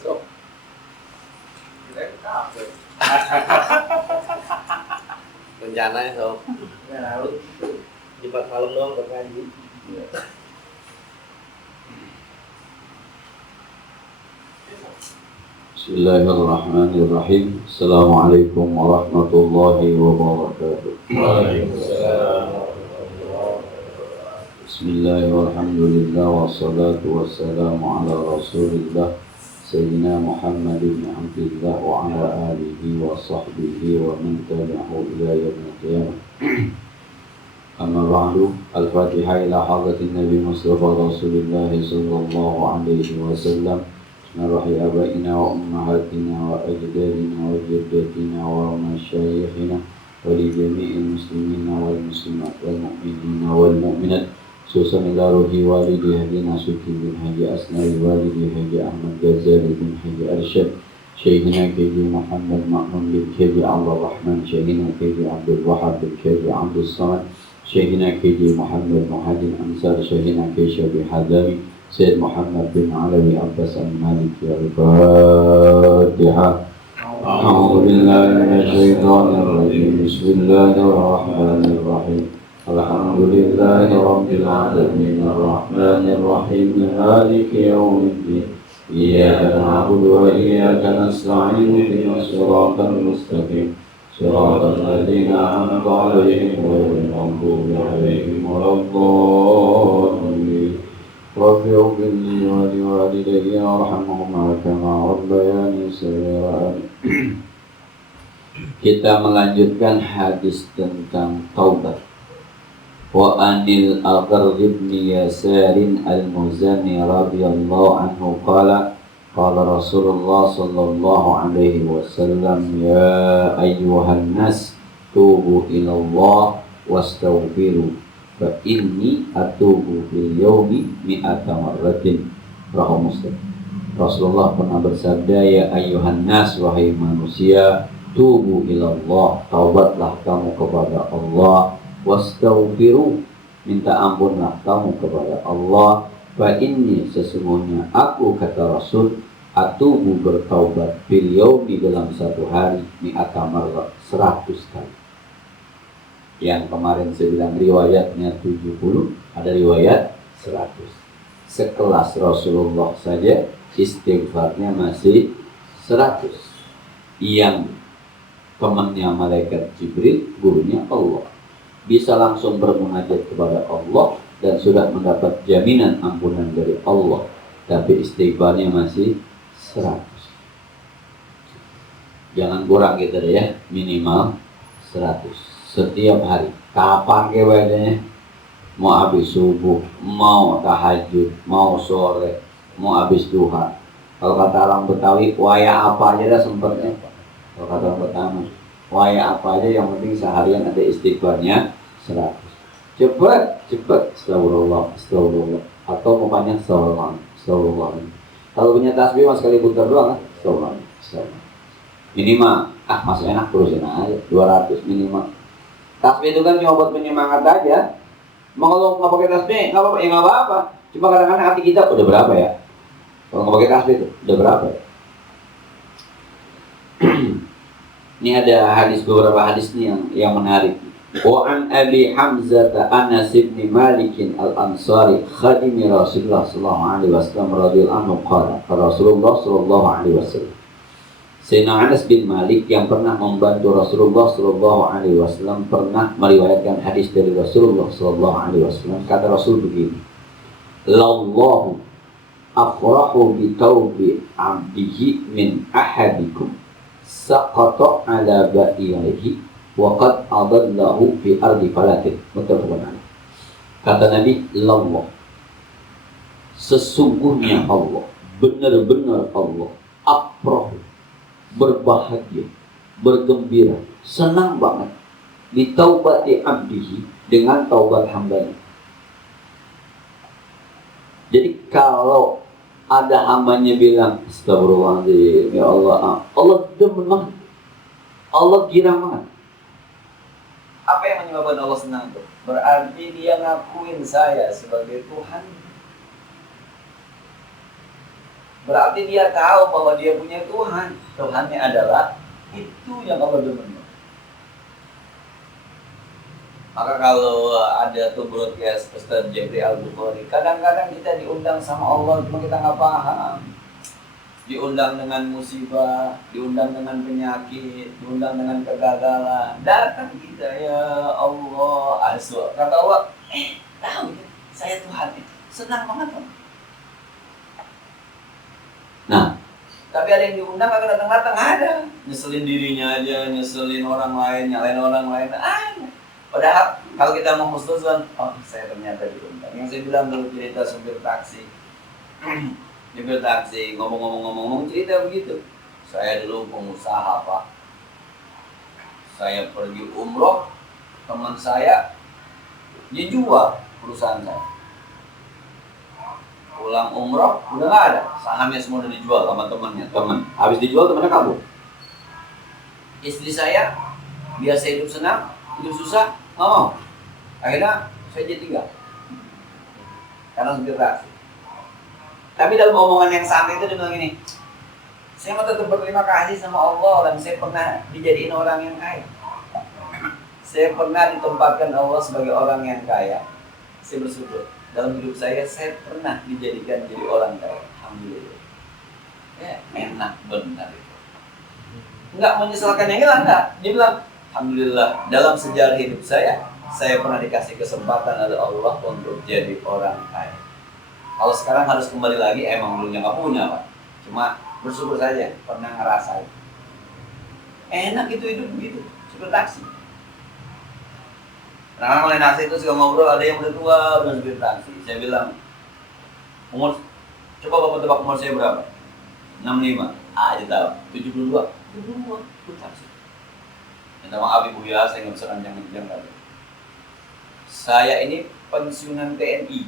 Sok. Rencananya sok. Jumat malam doang ke ngaji. Bismillahirrahmanirrahim. Assalamualaikum warahmatullahi wabarakatuh. Waalaikumsalam. Bismillahirrahmanirrahim. Wassalatu wassalamu ala rasulillah Sayyidina Muhammad ibn Abdillah wa ala alihi wa sahbihi wa man tabi'ahu ila yaumil qiyamah. Amma ba'du. Al-Fatihah ila hadratin Nabi Mustafa Rasulullah sallallahu alaihi wasallam. Narahai abaina wa ummahatina wa ajdadina wa jaddatina wa masyayikhina wa li jami'il muslimina wal muslimat wal mu'minina wal mu'minat khususan ila ruhi walidi Haji Nasuki bin Haji Asnari walidi Haji Ahmad Ghazali bin Haji Arsyad Syekhina Haji Muhammad Ma'mun bin Haji Allah Rahman Syekhina Haji Abdul Wahab bin Haji Abdul Samad Syekhina Haji Muhammad Muhadin Ansar Syekhina Haji Syabi Hadami Sayyid Muhammad bin Alawi Abbas al-Maliki al-Fatihah. A'udhu billahi minasyaitanir rajim. Bismillahirrahmanirrahim. Alhamdulillahi rabbil alamin arrahmanir rahim maliki yaumiddin. Iyyaka na'budu wa iyyaka nasta'in ihdinas siratal mustaqim. Siratal ladzina an'amta 'alaihim ghairil maghdubi 'alaihim waladdallin. Rabbi ighfirli wa liwalidayya warhamhuma kama rabbayani shaghira. Kita melanjutkan hadis tentang taubat. Wa anil Agharr ibn Yasarin al-Muzani radhiyallahu anhu qala Rasulullah sallallahu alaihi wasallam ya ayyuhan nas tubu ila Allah wastaghfiru fa inni atubu fil yawmi mi'ata marratin. Rawahu Muslim. Rasulullah pernah bersabda, ya ayyuhan nas, wahai manusia, tubu ilallah, taubatlah kamu kepada Allah, wastaghfiru, minta ampunlah kamu kepada Allah, fa inni, sesungguhnya aku, kata Rasul, atubu, bertaubat, fil yawmi, dalam satu hari, mi'ata marrat, 100 kali. Yang kemarin saya bilang riwayatnya 70, ada riwayat 100. Sekelas Rasulullah saja istighfarnya masih 100. Yang temannya malaikat Jibril, gurunya Allah, bisa langsung bermunajat kepada Allah dan sudah mendapat jaminan ampunan dari Allah, tapi istighfarnya masih 100. Jangan kurang gitu deh ya, minimal 100 setiap hari. Kapan kewedenya? Mau habis subuh, mau tahajud, mau sore, mau habis duha. Kalau kata orang Betawi, waya apa aja dah sempatnya. Kalau kata orang Betawi, waya apa aja, yang penting seharian ada istighfarnya 100. Cepat, astagfirullah, astagfirullah. Atau mau banyak astagfirullah, astagfirullah. Kalau punya tasbih mas sekali putar doang kan? Astagfirullah, astagfirullah. Minimal, masih enak terusin aja, 200 minimal. Tasbih itu kan cuma buat penyemangat aja. Mau kalau nggak pakai tasbih, nggak apa-apa, ya nggak apa-apa. Cuma kadang-kadang hati kita udah berapa ya? Kalau nggak pakai tasbih itu udah berapa ya? Ini ada hadis, beberapa hadis nih yang menarik. Wa an Abi Hamzah Anas bin Malik al-Ansari khadimi Rasulullah sallallahu alaihi wasallam radhiyallahu anhu qala Rasulullah sallallahu alaihi wasallam. Sayyidina Anas bin Malik yang pernah membantu Rasulullah sallallahu alaihi wasallam pernah meriwayatkan hadis dari Rasulullah sallallahu alaihi wasallam. Kata Rasul begini, "Lallahu afrahu bi taubi 'abdihi min ahadikum saqata 'ala ba'irihi wa qad adallahu fi ardi falatin." Muttafaqun alaih. Kata Nabi, "Allah, sesungguhnya Allah, benar-benar Allah, afrahu, berbahagia, bergembira, senang banget di taubati abdihi, dengan taubat hambanya." Jadi kalau ada hambanya bilang astagfirullahaladzim, ya Allah, Allah demen banget, Allah girang banget. Apa yang menyebabkan Allah senang tuh? Berarti dia ngakuin saya sebagai Tuhan. Berarti dia tahu bahwa dia punya Tuhan. Tuhannya adalah itu yang Allah demen. Maka kalau ada tuh broadcast Ustaz Jeffrey Al-Bukhari, kadang-kadang kita diundang sama Allah cuma kita nggak paham. Diundang dengan musibah, diundang dengan penyakit, diundang dengan kegagalan. Datang kita, ya Allah, aswa. Kata Allah, tahu ya, saya Tuhan itu. Senang banget. Nah, Tapi ada yang diundang agak datang-datang, ada. Nyeselin dirinya aja, nyeselin orang lain, nyalain orang lain, ada. Padahal kalau kita mau husnuzon, oh saya ternyata diundang. Yang saya bilang dulu cerita supir taksi. Supir taksi, ngomong cerita begitu. Saya dulu pengusaha, Pak. Saya pergi umroh, teman saya dijual perusahaan saya. Pulang umroh udah nggak ada, sahamnya semua udah dijual sama temannya. habis dijual temannya kabur. Istri saya biasa hidup senang, hidup susah, nggak mau. Akhirnya saya jadi tinggal karena supir taksi. Tapi dalam omongan yang santai itu dia bilang gini, saya mau tetap berterima kasih sama Allah dan saya pernah dijadiin orang yang kaya. Saya pernah ditempatkan Allah sebagai orang yang kaya. Saya bersyukur. Dalam hidup saya pernah dijadikan jadi orang kaya. Alhamdulillah. Ya, enak benar itu. Enggak menyesalkan yang hilang, enggak. Dia bilang, Alhamdulillah, dalam sejarah hidup saya pernah dikasih kesempatan oleh Allah untuk jadi orang kaya. Kalau sekarang harus kembali lagi, emang dulunya nggak punya, Pak. Cuma bersyukur saja, pernah ngerasain. Enak itu hidup begitu, supir taksi. Nah, mulai nasi itu suka ngobrol, ada yang udah tua, udah supir taksi. Saya bilang, umur, coba Bapak tebak umur saya berapa? 65, aja tahu, 72, supir taksi. Minta maaf Ibu ya, saya nggak bisa kencang-kencang tadi. Saya ini pensiunan TNI,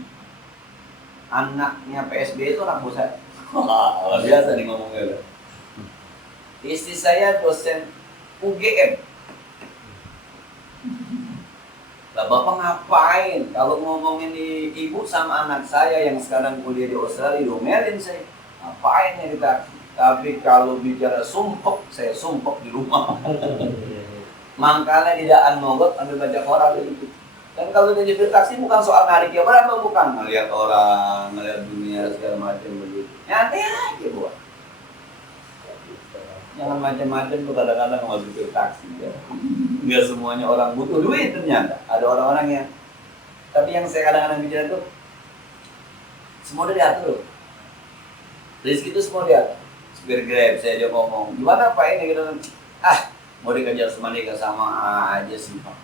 anaknya PSB itu anak bos saya. Wah, biasa nih ngomongnya. Istri saya dosen UGM. Lah Bapak ngapain? Kalau ngomongin di ibu sama anak saya yang sekarang kuliah di Australia, domelin saya. Ngapain ya kita? Tapi kalau bicara sumpek, saya sumpek di rumah. Makanya tidak mogot ambil baca koran itu. Dan kalau dia jadi taksi bukan soal narik ya berapa, bukan ngelihat orang, ngelihat dunia segala macam begitu. Nyantai aja buat. Jangan macam-macam tuh kadang-kadang mau supir taksi ya. Enggak semuanya orang butuh duit ternyata. Ada orang-orang yang, tapi yang saya kadang-kadang bicara tuh semua udah diatur. Rezeki itu semua diatur. Supir Grab saya aja ngomong, gimana Pak ini gitu. Mau dikejar semangat sama aja sih Pak.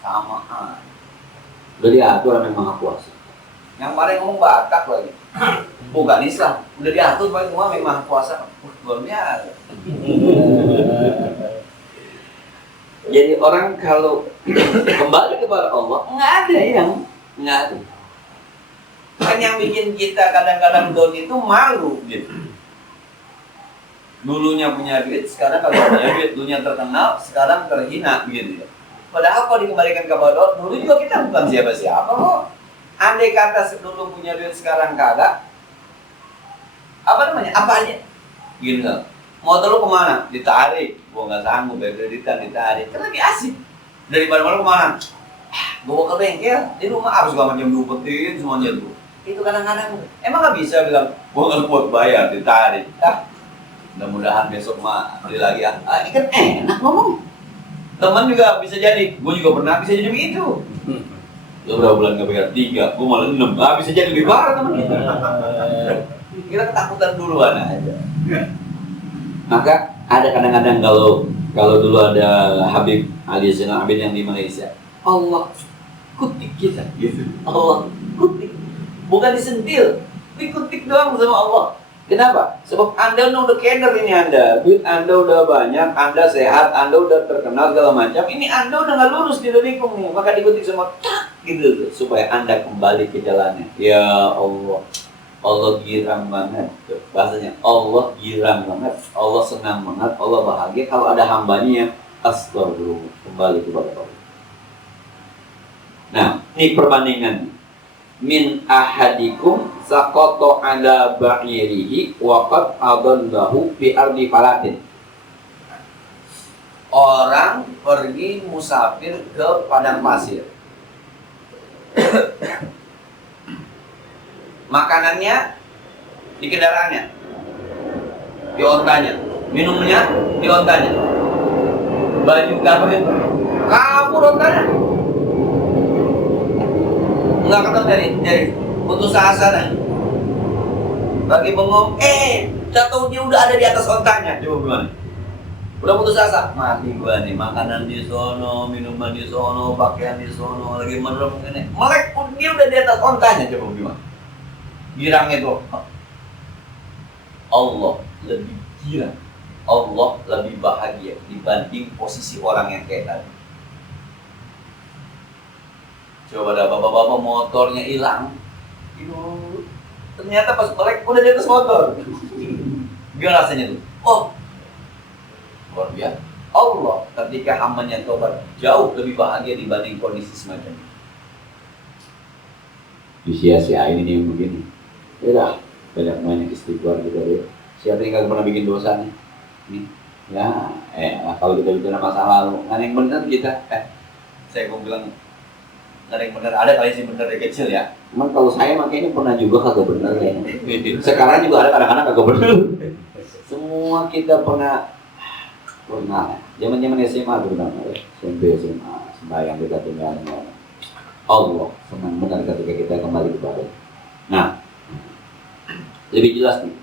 Sama aja. Udah diatur memang aku kuasa. Yang paling ngomong Batak lagi. Bukan Islam. Udah diatur paling semua memang kuasa. Luar biasa. Jadi orang kalau kembali kepada Allah, nggak ada. Kan yang bikin kita kadang-kadang down itu malu gitu. Dulunya punya duit, sekarang kalau punya duit, dulunya terkenal, sekarang terhina gitu. Padahal kalau dikembalikan kepada Allah, dulu juga kita bukan siapa-siapa kok. Andai kata dulu punya duit, sekarang kagak, apa aja? Gini kan, motor lu kemana? Ditarik, gua nggak sanggup, kreditan ditarik, kan lebih asik. Daripada malu kemana? Gua ke bengkel, di rumah harus gak macam dupetin semuanya tuh. Itu kadang-kadang, emang nggak bisa bilang, gua nggak kuat bayar, ditarik. Mudah-mudahan besok mah beli lagi ya. Ini kan enak ngomong. Teman juga bisa jadi, gue juga pernah bisa jadi begitu. Lu berapa bulan gak bayar? 3, gue malah 6. Bisa jadi lebih parah teman kita. Kita ketakutan duluan aja. Maka ada kadang-kadang kalau dulu ada Habib Ali Zainal Abidin yang di Malaysia, Allah kutik kita, gitu. Allah kutik, bukan disentil, dikutik doang sama Allah. Kenapa? Sebab Anda udah keder ini Anda, duit Anda udah banyak, Anda sehat, Anda udah terkenal segala macam. Ini Anda udah nggak lurus di dunikung nih, maka dikutik sama tak gitu supaya Anda kembali ke jalannya. Ya Allah, Allah girang banget, tuh, bahasanya Allah girang banget, Allah senang banget, Allah bahagia kalau ada hambanya yang astagfirullah kembali kepada Allah. Nah, ini perbandingan. min ahadikum saqata ala ba'irihi wa qad adallahu fi ardi falatin. Orang pergi musafir ke padang pasir. Makanannya di kendaraannya, di ontanya, minumnya di ontanya, baju kabur ontanya. Nggak ketemu dari putus asa dah. Lagi bengong, jatuh dia udah ada di atas ontanya. Coba gimana? Udah putus asa, mati gua nih. Makanan di sono, minuman di sono, pakaian di sono, lagi merem ini. Melek pun dia udah di atas ontanya. Coba gimana? Girang itu. Allah lebih girang. Allah lebih bahagia dibanding posisi orang yang kayak tadi. Coba ada bapak-bapak motornya hilang. Ternyata pas balik udah di atas motor. Gimana rasanya tuh? Oh, luar biasa. Allah ketika hambanya tobat jauh lebih bahagia dibanding kondisi semacam ini. Disia-siain ini yang begini. Ya, banyak istighfar kita deh. Siapa yang gak pernah bikin dosa nih? Nih, ya, kalau kita bicara masa lalu, nggak ada yang benar kita. Saya mau bilang nggak ada yang benar, ada kali sih benar dari kecil ya. Cuman kalau saya makanya pernah juga kagak benar ya. Sekarang juga ada kadang-kadang kagak benar. Semua kita pernah. Zaman-zaman SMA terutama ya, SMP, SMA, sembahyang kita tinggal dengan Allah senang benar ketika kita kembali kepada. Nah, lebih jelas nih.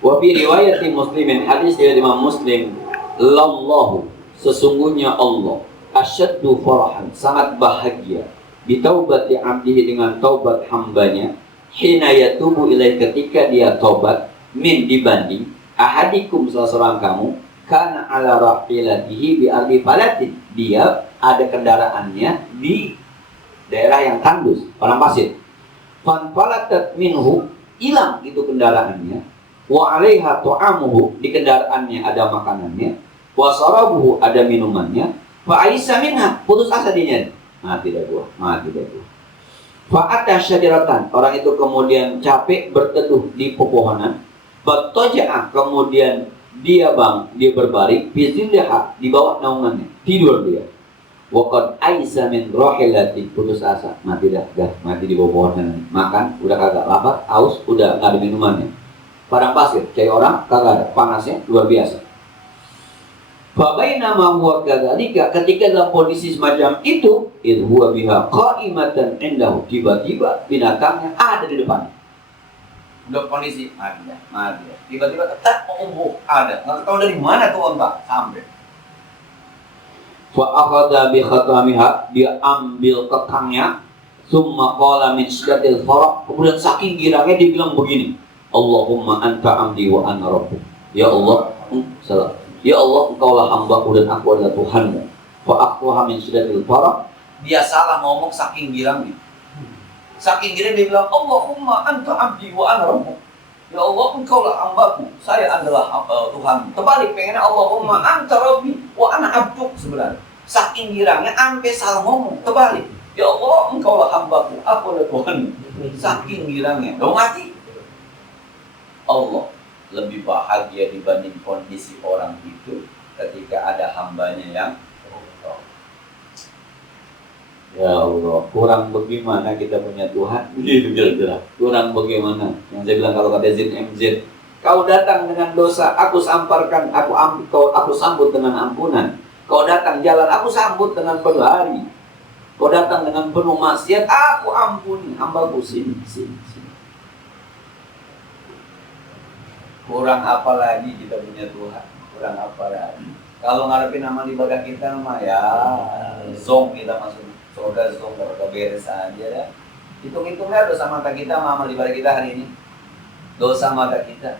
Wa fi riwayat Muslimin, hadis dari Imam Muslim, lallahu, sesungguhnya Allah asyaddu farahan, sangat bahagia bitaubati abdihi, dengan taubat hambanya, hina yatubu ilaih, ketika dia taubat, min, dibanding ahadikum, salah seorang kamu, kana ala rahilatihi bi ardi falatin, dia ada kendaraannya di daerah yang tandus, padang pasir. Fan falatat minhu, hilang itu kendaraannya. Wa alaiha tu'amuhu, di kendaraannya ada makanannya. Wa sarabuhu, ada minumannya. Fa aisa minha, putus asa dia. Mati dah gua. Fa ata syajaratan, orang itu kemudian capek berteduh di pepohonan. Fataja'a, kemudian dia berbaring, bizilha, di bawah naungannya, tidur dia. Waqad aisa min rahilati, putus asa, mati di bawah pohonan. Makan udah kagak, lapar, haus udah enggak ada minumannya. Padang pasir, cari orang kagak ada, panasnya luar biasa. Fabainama huwa kadzalika, ketika dalam kondisi semacam itu, huwa biha qa'imatan indahu, tiba-tiba binatangnya ada di depan. Udah kondisi mati. Tiba-tiba tetap ada, nggak tahu dari mana tuh onta sampai. Fa akhadha bi khatamiha, dia ambil kekangnya, summa qala min syiddatil farah, kemudian saking girangnya dia bilang begini, Allahumma anta amdi wa ana rabbuk. Ya Allah, ya Allah, engkaulah hambaku dan aku adalah Tuhanmu. Fa aqwaha min syiddatil farah, dia salah ngomong saking girangnya. Saking girang dia bilang, Allahumma anta abdi wa ana rabbuk. Ya Allah, engkaulah hambaku, saya adalah Tuhan. Terbalik, pengennya Allahumma anta rabbi wa ana abduk sebenarnya. Saking girangnya sampai salah ngomong, terbalik. Ya Allah, engkaulah hambaku, aku adalah Tuhan. Saking girangnya, dong mati. Allah lebih bahagia dibanding kondisi orang itu ketika ada hambanya yang ya Allah, kurang bagaimana kita punya Tuhan? Begitu kira-kira. Kurang bagaimana? Yang saya bilang kalau kata Zin MZ, kau datang dengan dosa, aku samparkan, aku sambut dengan ampunan. Kau datang jalan, aku sambut dengan penuh hari. Kau datang dengan penuh maksiat, aku ampuni. Hambaku sini. Kurang apa lagi kita punya Tuhan? Kurang apa lagi? Kalau ngarepin amal ibadah kita mah ya zong kita masuk surga, zong beres aja ya. Hitung-hitungnya dosa mata kita sama amal ibadah kita hari ini. Dosa mata kita.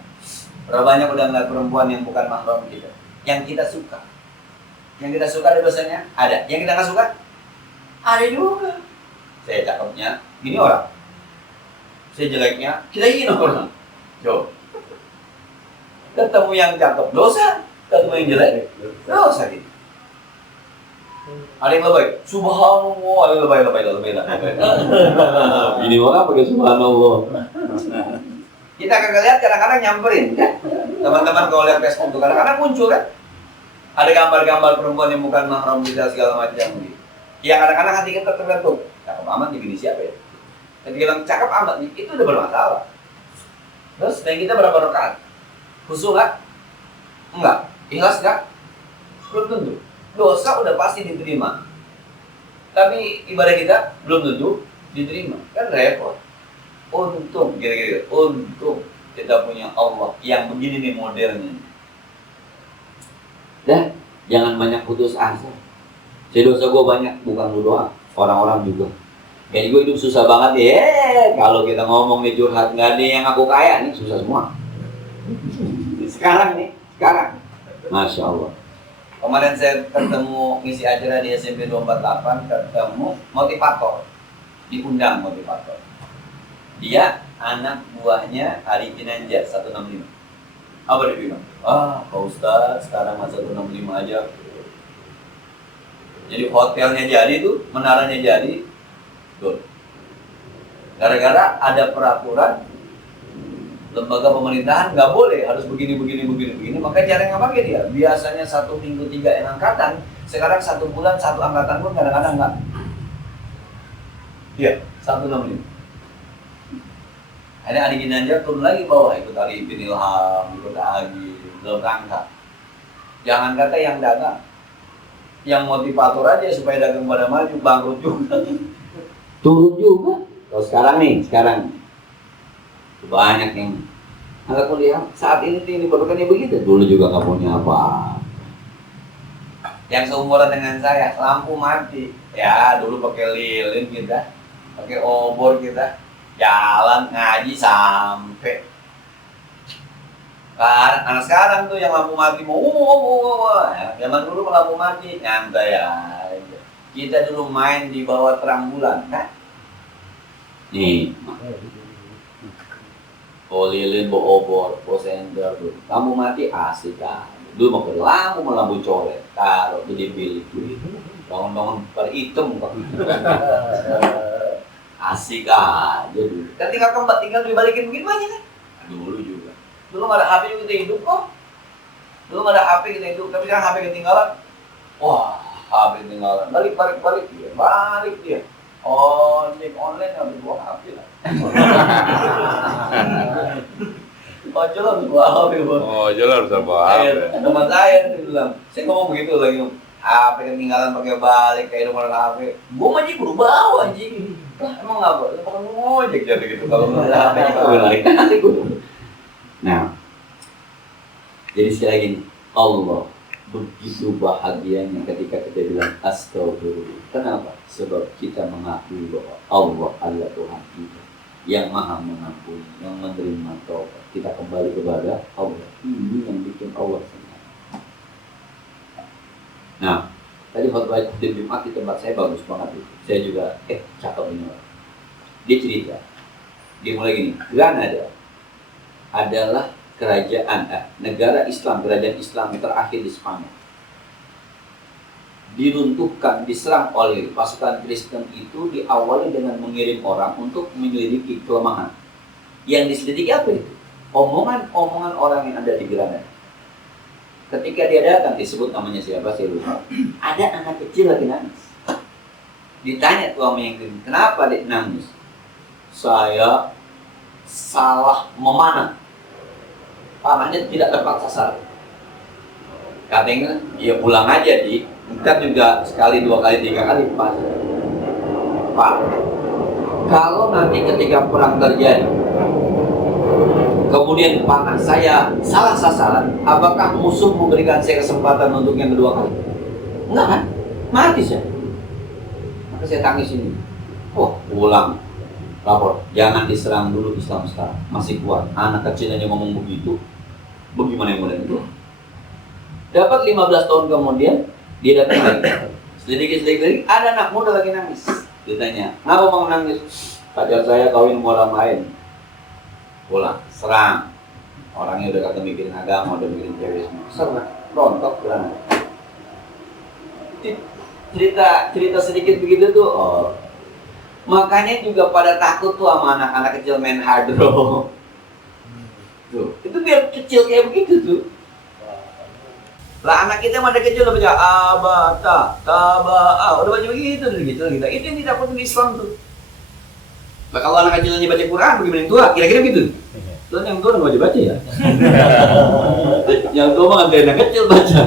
Berapa banyak udah ngeliat perempuan yang bukan mahram kita, yang kita suka. Yang kita suka ada dosanya? Ada. Yang kita nggak suka? Ada juga. Saya cakepnya, gini orang. Saya jeleknya, kita gini orang. Coba. Ketemu yang cakep dosa, ketemu yang jelek dosa gitu. Ada yang lebay, subhanallah, ada yang lebay. Ini orang pakai subhanallah. Kita kagak lihat kadang-kadang nyamperin kan. Teman-teman kalau lihat Facebook tuh kadang-kadang muncul kan. Ada gambar-gambar perempuan yang bukan mahram kita segala macam gitu. Yang kadang-kadang hati kita terbentuk. Cakep amat nih, bini siapa ya? Ketika bilang cakep amat nih, itu udah bermasalah. Terus dan kita berapa rakaat? Khusyuk nggak? Enggak. Ikhlas nggak? Belum tentu. Dosa udah pasti diterima. Tapi ibadah kita belum tentu diterima. Kan repot. Untung, kira-kira untung kita punya Allah yang begini nih modelnya. Dan jangan banyak putus asa. Si dosa gue banyak, bukan lu doang, orang-orang juga. Kayak gue hidup susah banget ya. Kalau kita ngomong nih curhat, nggak ada yang aku kaya nih, susah semua. Sekarang, Masya Allah. Kemarin saya ketemu ngisi acara di SMP 248, ketemu motivator, diundang motivator. Dia anak buahnya Ari Kinanja 165. Apa dia bilang? Pak Ustadz, sekarang masa 165 aja. Jadi hotelnya jadi tuh, menaranya jadi. Tuh. Gara-gara ada peraturan lembaga pemerintahan nggak boleh, harus begini, maka cara yang pakai dia. Biasanya 1 minggu 3 yang angkatan, sekarang 1 bulan 1 angkatan pun kadang-kadang nggak. Iya, 165. Akhirnya Adi Ginanjar turun lagi bawah, ikut Arifin Ilham, ikut Agi, belum rangka. Jangan kata yang dagang, yang motivator aja supaya dagang pada maju, bangkrut juga. Turun juga. Kalau sekarang banyak yang nggak kuliah saat ini bukannya begitu. Dulu juga nggak punya apa. Yang seumuran dengan saya, lampu mati. Ya dulu pakai lilin kita, pakai obor kita. Jalan ngaji sampai anak sekarang tuh yang lampu mati mau zaman dulu lampu mati nyantai aja. Kita dulu main di bawah terang bulan kan Nih lilin, obor, sender tuh. Lampu mati asik kan. Dulu mau lampu coret, taruh jadi bilik bangun pada hitam kok. Asik aja dulu. kan tinggal dibalikin begitu aja kan. Dulu juga. Dulu nggak ada HP juga kita hidup kok. Dulu nggak ada HP kita hidup, tapi sekarang HP ketinggalan. Wah, HP ketinggalan. Balik dia. Oh, ojek online harus bawa HP lah. Ojol harus bawa HP. Ojol harus bawa HP. Teman saya itu bilang, saya ngomong begitu lagi. HP ketinggalan pakai balik kayak nomor HP. Gue mah buru bawa anjing. Emang nggak boleh, bukan ngojek jadi gitu kalau nggak ada HP. Nah, jadi sekali lagi Allah begitu bahagianya ketika kita bilang astagfirullah. Kenapa? Sebab kita mengakui bahwa Allah adalah Tuhan kita yang maha mengampuni, yang menerima taubat. Kita kembali kepada Allah. Ini yang bikin Allah senang. Nah, tadi khotbah di Jumat di tempat saya bagus banget itu. Saya juga cakep ini orang. Dia cerita, dia mulai gini. Granada adalah negara Islam, kerajaan Islam yang terakhir di Spanyol. Diruntuhkan, diserang oleh pasukan Kristen itu diawali dengan mengirim orang untuk menyelidiki kelemahan. Yang diselidiki apa itu? Omongan-omongan orang yang ada di Granada. Ketika dia datang, disebut namanya siapa saya lupa. Ada anak kecil lagi nangis. Ditanya tuh sama yang kirim, kenapa dia nangis? Saya salah memanah. Panahnya tidak tepat sasaran. Katanya, ya pulang aja di. Ntar juga sekali, 2 kali, 3 kali pas. Pak, kalau nanti ketika perang terjadi, kemudian panah saya salah sasaran, apakah musuh memberikan saya kesempatan untuk yang kedua kali? Enggak kan? Mati saya. Maka saya tangis ini. Pulang. Lapor, jangan diserang dulu Islam sekarang. Masih kuat. Anak kecil aja ngomong begitu. Bagaimana yang modern itu? Dapat 15 tahun kemudian, dia datang lagi. Sedikit-sedikit, ada anak muda lagi nangis. Dia tanya, kenapa mau nangis? Pacar saya kawin sama orang lain. Pulang, serang. Orangnya udah kata mikirin agama, udah mikirin cewek semua. Serang, rontok, serang. cerita sedikit begitu tuh, oh. Makanya juga pada takut tuh sama anak-anak kecil main hard rock. Tuh, itu biar kecil kayak begitu tuh. Lah anak kita pada kecil udah baca udah baca begitu dari gitu kita. Itu yang ditakutin di Islam tuh. Nah, kalau anak kecilnya baca Quran bagaimana yang tua? Kira-kira gitu. Tuh yang tua nggak baca ya. Yang tua mah ada anak kecil baca.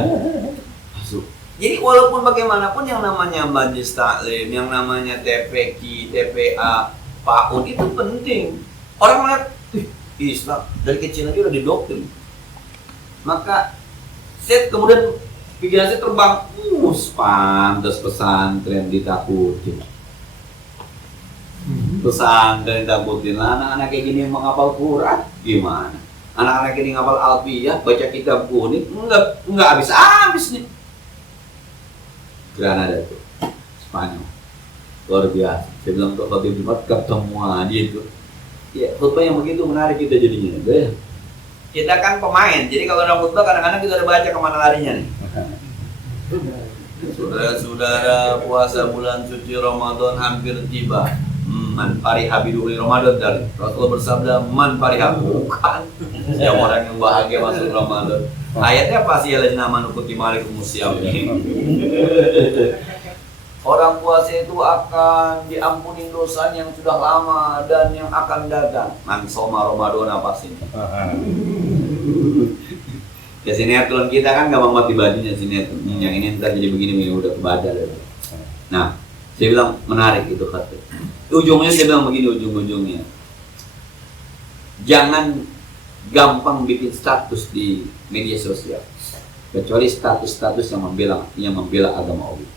Jadi walaupun bagaimanapun yang namanya majlis taklim, yang namanya TPQ, TPA, PAUD itu penting. Orang melihat, Islam dari kecil aja udah didoktrin. Maka kemudian pikiran saya terbang, pantas pesantren ditakutin. Pesantren ditakutin. Anak-anak kayak gini menghafal Quran, gimana? Anak-anak ini ngapal Alfiyah, baca kitab kuning, enggak habis-habis nih. Granada tuh, Spanyol, luar biasa. Saya bilang untuk khotib Jumat ketemu dia itu. Ya, khutbah yang begitu menarik kita jadinya. Kita kan pemain, jadi kalau ada khutbah kadang-kadang kita udah baca kemana larinya nih. Saudara-saudara, puasa bulan suci Ramadan hampir tiba. Man pariha biduri Ramadan dari Rasulullah bersabda, man pariha, bukan yang orang yang bahagia masuk Ramadan. Ayatnya pasti alladzina amanu kutiba alaikumus syiyam. Orang puasa itu akan diampuni dosa yang sudah lama dan yang akan datang. Man soma Ramadan apa sih? Ya sinetron kita kan gampang mati bajunya sinetron. Yang ini entar jadi begini udah kebaca. Nah, saya bilang menarik itu kata. Ujungnya saya bilang begini ujung-ujungnya. Jangan gampang bikin status di media sosial, kecuali status-status yang membela agama Allah.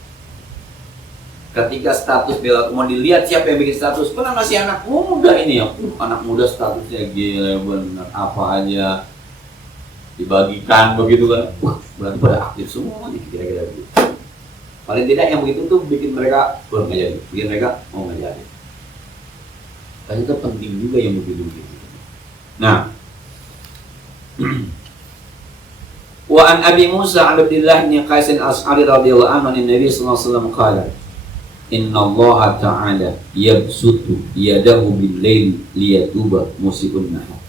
Ketika status bela mau dilihat siapa yang bikin status, pernah masih anak muda ini ya, anak muda statusnya gila benar, apa aja dibagikan begitu kan, berarti pada aktif semua nih kira-kira begitu. Paling tidak yang begitu tuh bikin mereka ngajari, bikin mereka mau ngajari. Ternyata penting juga yang begitu. Nah. Wa an Abi Musa Abdullah bin Qais al-Ash'ari radhiyallahu anhu Nabi sallallahu alaihi wasallam qala Inna Allah ta'ala yabsutu yadahu bil lail liyatuba musii'un nahar.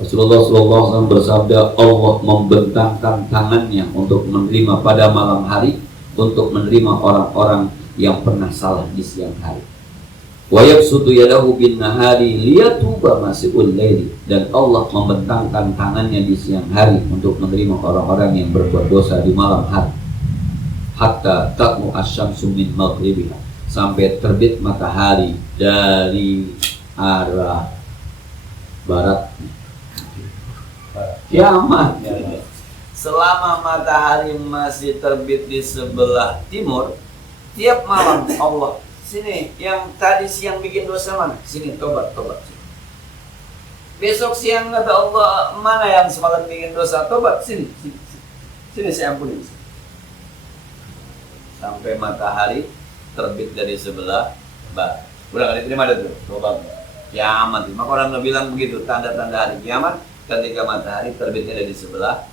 Rasulullah sallallahu alaihi wasallam bersabda, Allah membentangkan tangannya untuk menerima pada malam hari, untuk menerima orang-orang yang pernah salah di siang hari. Wa yabsutu yadahu bin nahari liyatuba musii'ul lail, dan Allah membentangkan tangannya di siang hari untuk menerima orang-orang yang berbuat dosa di malam hari. Hatta taqmu asy-syamsu min maghribiha, sampai terbit matahari dari arah barat. Kiamat. Selama matahari masih terbit di sebelah timur, tiap malam Allah, sini yang tadi siang bikin dosa mana? Sini tobat. Besok siang kata Allah, mana yang semalam bikin dosa? Tobat, sini saya ampuni. Sampai matahari terbit dari sebelah barat. Udah gak diterima ada tuh tobat. Kiamat. Maka orang bilang begitu, tanda-tanda hari kiamat ketika matahari terbitnya dari sebelah.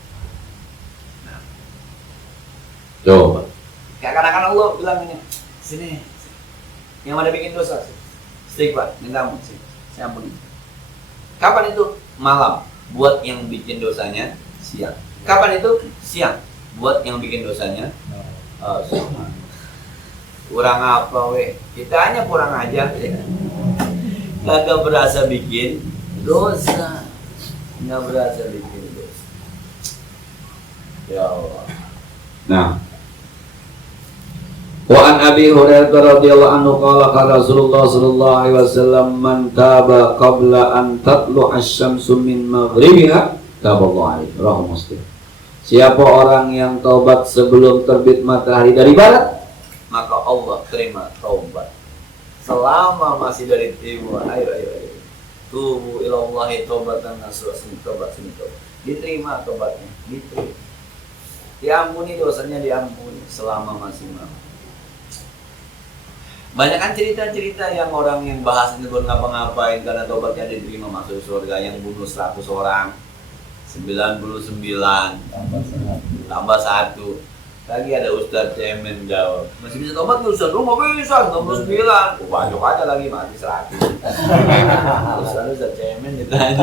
Nah, coba. Kayak kadang-kadang Allah bilang ini, sini. Yang ada bikin dosa, istighfar, minta ampun, saya ampuni. Kapan itu? Malam, buat yang bikin dosanya siang. Kapan itu? Siang, buat yang bikin dosanya siang. Kurang apa weh? Kita hanya kurang ajar ya. Kagak berasa bikin dosa, nggak berasa bikin dosa. Ya Allah. Nah. Wa an Abi Hurairah radhiyallahu anhu qala qala Rasulullah sallallahu alaihi wasallam man taba qabla an tatlu asy-syamsu min maghribiha taballahu alaihi, rawahu Muslim. Siapa orang yang taubat sebelum terbit matahari dari barat, maka Allah terima taubat. Selama masih dari timur, ayo. Tubu ilallahi taubatan nasuha, tobat. Diterima taubatnya, diterima. Diampuni dosanya, diampuni selama masih mau. Banyak kan cerita-cerita yang orang yang bahas ini buat ngapa-ngapain karena tobatnya diterima masuk surga, yang bunuh 100 orang 99 tambah 1 Lagi ada Ustadz Cemen jawab, masih bisa tobat nggak Ustadz? Lu mau bisa, 69. Banyak aja lagi, mati 100. Ustadz Cemen ditanya.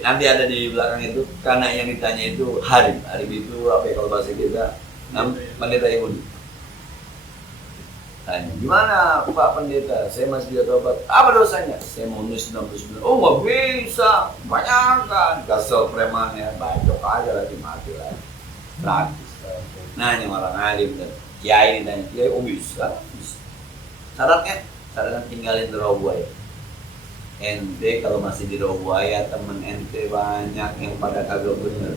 Nanti ada di belakang itu, karena yang ditanya itu Harib. Harib itu apa ya kalau bahasa kita? Pendeta Yahudi. Tanya, gimana Pak Pendeta? Saya masih bisa tobat. Apa dosanya? Saya mau nulis 69. Oh nggak bisa, banyak kan. Kesel premannya, bacok aja lagi, mati lagi. Gratis. Nanya orang alim dan kiai ditanya, kiai bisa. Syaratnya tinggalin di Rawabuaya. Ente kalau masih di Rawabuaya, temen ente banyak yang pada kagak bener.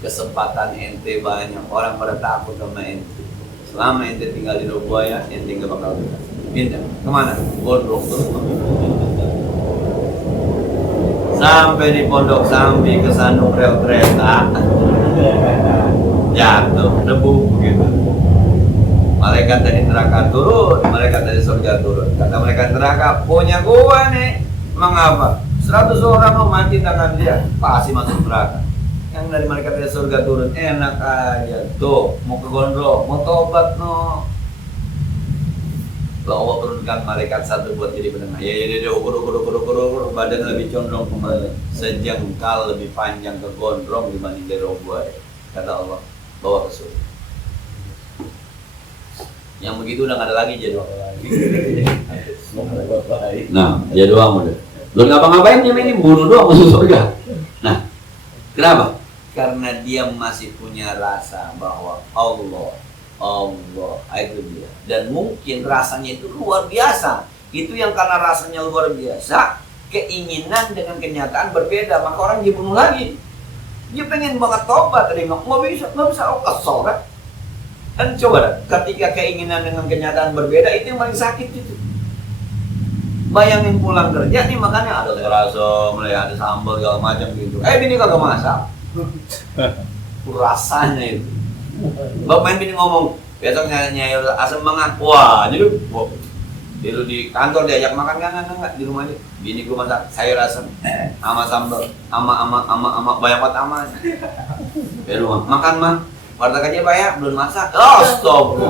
Kesempatan ente banyak, orang pada takut sama ente. Selama ente tinggal di Rawabuaya, ente gak bakal bener. Pindah kemana? Gondrong terus. Sampai di Pondok Sambi ke Sandung rel kereta. Jatuh, debu begitu. Malaikat dari neraka turun, malaikat dari surga turun. Kata malaikat neraka, punya gua nih. Mengapa? 100 orang mau mati tangan dia, pasti masuk neraka. Yang dari malaikat dari surga turun, enak aja. Tuh, mau ke gondrong, mau tobat no. Kalau Allah turunkan malaikat satu buat jadi penengah. Ya, ukur. Badan lebih condong kembali. Sejengkal lebih panjang ke gondrong dibanding dari Rawabuaya. Kata Allah, bawa ke surga. Yang begitu udah gak ada lagi jadwal lagi. Nah, jadwal udah. Lu ngapa-ngapain dia ini bunuh doang masuk surga. Nah, kenapa? Karena dia masih punya rasa bahwa Allah itu dia. Dan mungkin rasanya itu luar biasa. Itu yang karena rasanya luar biasa, keinginan dengan kenyataan berbeda, maka orang dibunuh lagi. Dia pengen banget tobat, tadi nggak bisa, oh kesel kan? Dan coba ketika keinginan dengan kenyataan berbeda, itu yang paling sakit itu. Bayangin pulang kerja nih, makanya ada terasa, ada sambal segala macam gitu. Bini kagak masak. Rasanya itu. Bapak bini ngomong, besok nyayur asam banget. Wah, jadi dulu di kantor diajak makan enggak di rumah aja. Bini gua masak sayur asam sama sambal, sama banyak banget amanya. Di rumah makan mah. Warteg aja Pak ya, belum masak. Oh, stop.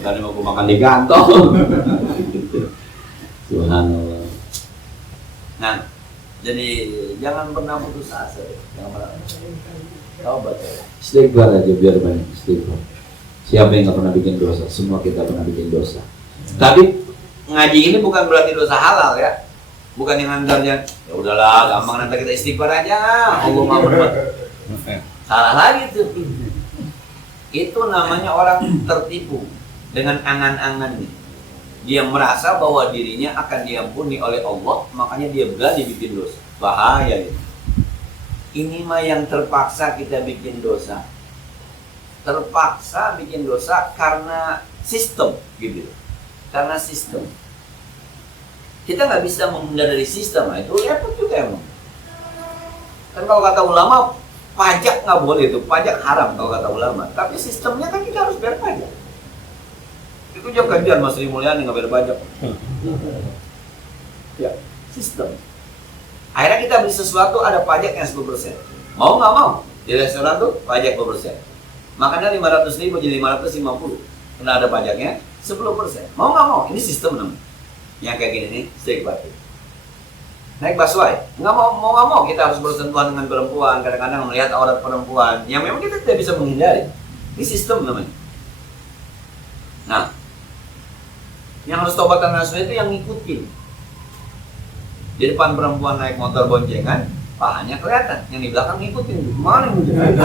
Tadi mau gua makan di kantor. Subhanallah. Nah, jadi jangan pernah putus asa. Jangan pernah. Taubat ya. Istighfar aja biar banyak istighfar. Siapa yang nggak pernah bikin dosa? Semua kita pernah bikin dosa. Tapi ngaji ini bukan berarti dosa halal ya. Bukan yang antarnya ya udahlah gampang nanti kita istighfar aja. Allah mau berbuat. Salah lagi tuh. Itu namanya orang tertipu dengan angan-angannya. Dia merasa bahwa dirinya akan diampuni oleh Allah, makanya dia berani bikin dosa. Bahaya itu. Ini mah yang terpaksa kita bikin dosa. Terpaksa bikin dosa karena sistem gitu. Karena sistem. Kita nggak bisa menghindar dari sistem, itu repot juga emang. Kan kalau kata ulama, pajak nggak boleh itu, pajak haram kalau kata ulama. Tapi sistemnya kan kita harus bayar pajak. Itu jauh gantian Mas Sri Mulyani nggak bayar pajak. Ya, sistem. Akhirnya kita beli sesuatu ada pajaknya 10%. Mau nggak mau? Di restoran tuh pajak 10%. Makannya 500.000 jadi 550. Karena ada pajaknya 10%. Mau nggak mau? Ini sistem namanya. Yang kayak gini nih, steak batu. Naik busway, nggak mau kita harus bersentuhan dengan perempuan. Kadang-kadang melihat aurat perempuan yang memang kita tidak bisa menghindari. Ini sistem namanya. Nah, yang harus tobat dan nasuh itu yang ngikutin. Di depan perempuan naik motor boncengan, pahanya kelihatan. Yang di belakang ngikutin. Mana yang ngikutin?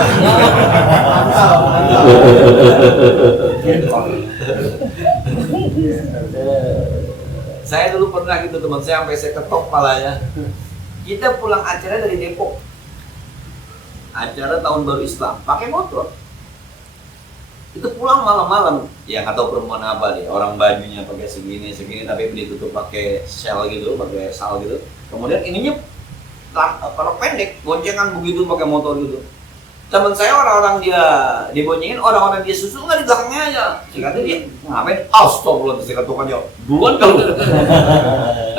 Saya dulu pernah gitu teman saya sampai saya ketok palanya. Kita pulang acara dari Depok. Acara tahun baru Islam, pakai motor. Itu pulang malam-malam. Ya nggak tahu perempuan apa deh. Orang bajunya pakai segini tapi ditutup pakai sel gitu, pakai sal gitu. Kemudian ininya kalau pendek, goncengan begitu pakai motor gitu. Teman saya orang-orang dia diboncengin, orang-orang dia susul nggak di belakangnya aja. Kata dia, ngapain? Astagfirullah, saya katakan ya, duluan kalau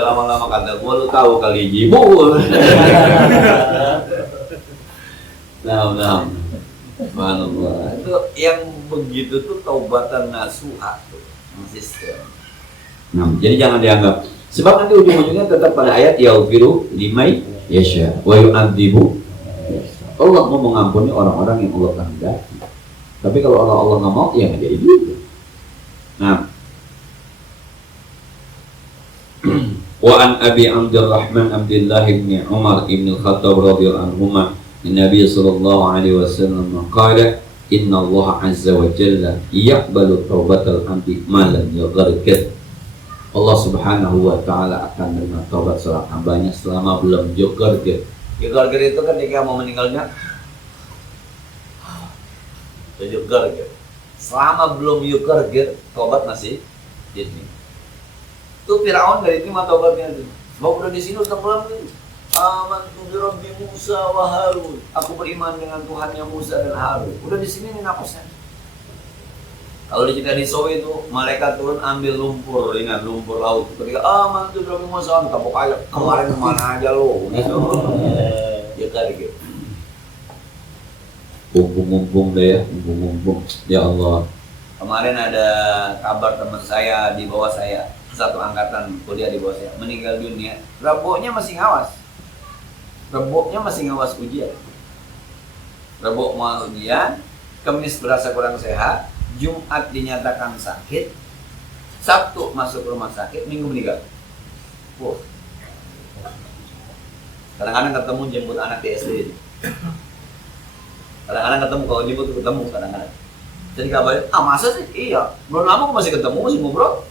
lama-lama kata gua lu tahu kali jibul. Nah. Subhanallah. Itu yang begitu tuh taubatan nasuha tuh, sistem. Nah, jadi jangan dianggap. Sebab nanti ujung-ujungnya tetap pada ayat yaghfiru limay yasha wa yu'adzibu. Allah mau mengampuni orang-orang yang Allah kehendaki. Tapi kalau Allah nggak mau, ya nggak jadi juga. Nah, wa an Abi Abdurrahman Abdullah bin Umar bin Al-Khattab radhiyallahu anhuma Nabi sallallahu alaihi wasallam qala inna Allah azza wa jalla yaqbalu taubatal abdi ma lam yughargir. Allah subhanahu wa ta'ala akan menerima taubat seorang hambanya selama belum yughargir. Yughargir itu ketika mau meninggalnya yughargir. Selama belum yughargir, taubat masih ini. Itu Firaun dari terima taubatnya itu. Sebab udah di sini Ustaz Muhammad amantu bi Rabbi Musa wa Harun. Aku beriman dengan Tuhannya Musa dan Harun. Udah di sini nih napasnya. Kalau kita di Sowe itu malaikat turun ambil lumpur, ingat lumpur laut. Ketika amantu bi Rabbi Musa, tapok aja kemarin kemana aja lo. Ya kali gitu. Mumpung deh ya, mumpung. Ya Allah. Kemarin ada kabar teman saya di bawah saya, satu angkatan kuliah di bawah saya, meninggal dunia. Rabunya masih ngawas. Rabunya masih ngawas ujian. Rabu mau ujian, Kamis berasa kurang sehat, Jumat dinyatakan sakit, Sabtu masuk rumah sakit, Minggu meninggal. Wow. Kadang-kadang ketemu jemput anak di SD. Kadang-kadang ketemu, kalau jemput ketemu kadang-kadang. Jadi kabarnya, masa sih? Iya, belum lama aku masih ketemu, masih ngobrol.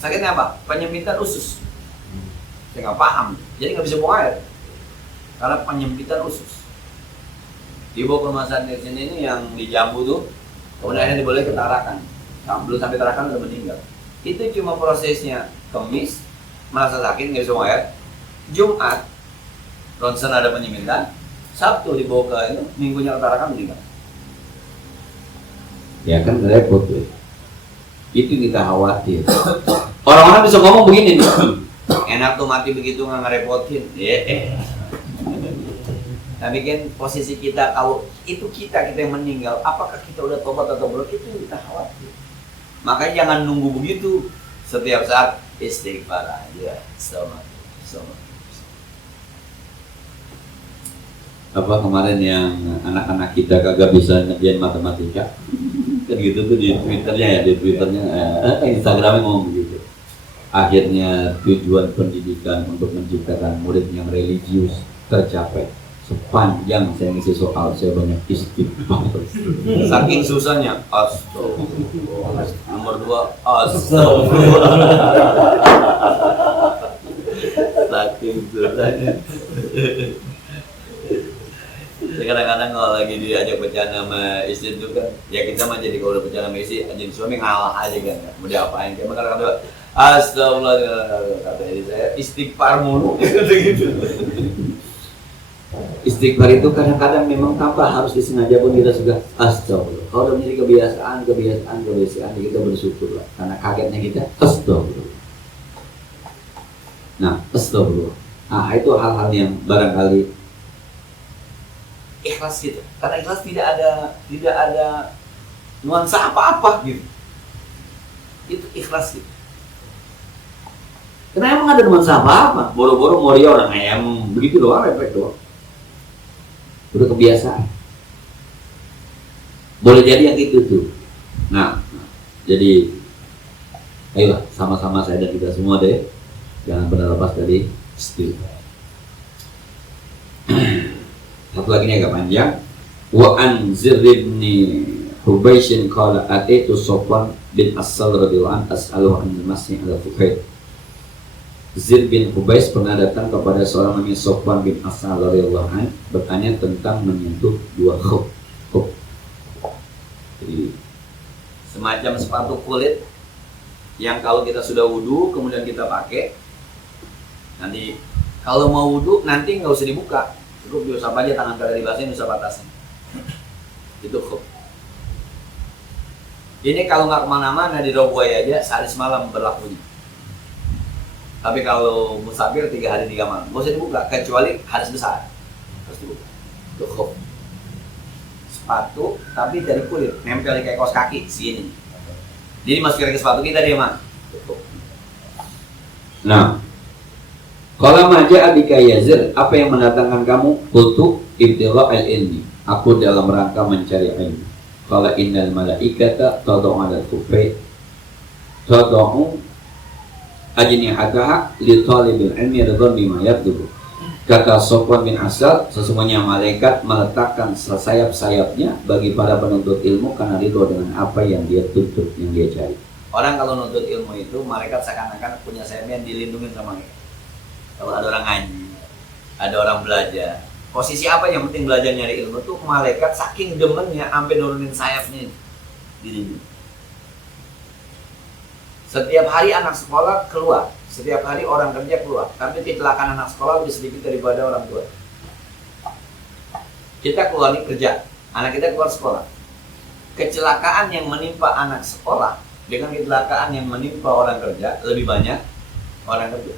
Sakitnya apa? Penyempitan usus. Saya nggak paham, jadi nggak bisa buang air karena penyempitan usus. Dibawa ke rumah sakit sini ini yang di Jambu tuh, kemudian akhirnya diboleh ke Tarakan. Nah, belum sampai Tarakan udah meninggal. Itu cuma prosesnya. Kamis merasa sakit nggak bisa buang air. Jumat ronsen ada penyempitan. Sabtu dibawa ke itu, Minggunya ke Tarakan meninggal. Ya kan repot tuh. Itu kita khawatir. Orang-orang bisa ngomong begini nih. Enak tuh mati begitu nggak ngerepotin. Tapi kan posisi kita, kalau itu kita yang meninggal, apakah kita udah tobat atau belum, itu yang kita khawatir. Makanya jangan nunggu begitu. Setiap saat istighfar aja. Sama. Apa kemarin yang anak-anak kita kagak bisa ngerjain matematika? Kan gitu tuh di Twitternya Instagramnya ngomong begitu. Akhirnya tujuan pendidikan untuk menciptakan murid yang religius tercapai. Sepanjang saya ngisi soal, saya banyak istighfar. Saking susahnya, astagfirullah. Nomor 2, astagfirullah. Saking susahnya. Kadang-kadang kalau lagi diajak bercanda sama istri itu kan, ya kita mah jadi kalau udah bercanda sama istri, jadi suami ngalah aja kan, mau diapain? Kayak kadang-kadang astagfirullah, kata istri saya, istighfar mulu, gitu. Istighfar itu kadang-kadang memang tanpa harus disengaja pun kita sudah astagfirullah. Kalau udah menjadi kebiasaan kita bersyukurlah. Karena kagetnya kita astagfirullah. Nah, astagfirullah. Nah, itu hal-hal yang barangkali ikhlas gitu. Karena ikhlas tidak ada nuansa apa-apa gitu. Itu ikhlas gitu. karena emang ada nuansa apa-apa. Boro-boro mau dia orang ayam begitu doang, refleks doang. Udah kebiasaan. Boleh jadi yang itu tuh. Nah, jadi ayolah sama-sama saya dan kita semua deh, jangan pernah lepas dari istighfar. Satu lagi nih agak panjang. Wa an Zir bin Hubaysh qala ataitu Sofwan bin Asal radhiyallahu anhu as'aluhu an al-masih ala Fuhaid. Zir bin Hubaysh pernah datang kepada seorang namanya Sofwan bin Asal radhiyallahu anhu bertanya tentang menyentuh dua khuf. Jadi semacam sepatu kulit yang kalau kita sudah wudu kemudian kita pakai, nanti kalau mau wudu nanti nggak usah dibuka, cukup diusap aja tangan kanan dibasahin, usap atasnya. Itu khuf. Ini kalau nggak kemana-mana di Roboy aja sehari semalam berlakunya. Tapi kalau musafir 3 hari 3 malam nggak usah dibuka, kecuali hadis besar harus dibuka. Itu khuf. sepatu tapi dari kulit, nempel di kayak kaos kaki sini. Jadi masukin ke sepatu kita dia mah. Nah, kalau maja abika yazir, apa yang mendatangkan kamu? Qultu ibtigha al-ilmi. Aku dalam rangka mencari ilmu. Qala innal malaikata tad'u 'ala al-kufri tad'u ajnihataha li talibil ilmi ridwan bima yatlubu. Kata Sofwan bin Asal, sesungguhnya malaikat meletakkan sayap-sayapnya bagi para penuntut ilmu karena ridho dengan apa yang dia tuntut, yang dia cari. Orang kalau nuntut ilmu itu, malaikat seakan-akan punya sayapnya yang dilindungi sama mereka. Kalau ada orang ngaji, ada orang belajar, posisi apa yang penting belajar nyari ilmu tuh, malaikat saking demennya sampai nurunin sayapnya dilindungi. Setiap hari anak sekolah keluar, setiap hari orang kerja keluar, tapi kecelakaan anak sekolah lebih sedikit daripada orang tua. Kita keluar nih kerja, anak kita keluar sekolah. Kecelakaan yang menimpa anak sekolah dengan kecelakaan yang menimpa orang kerja lebih banyak orang kerja.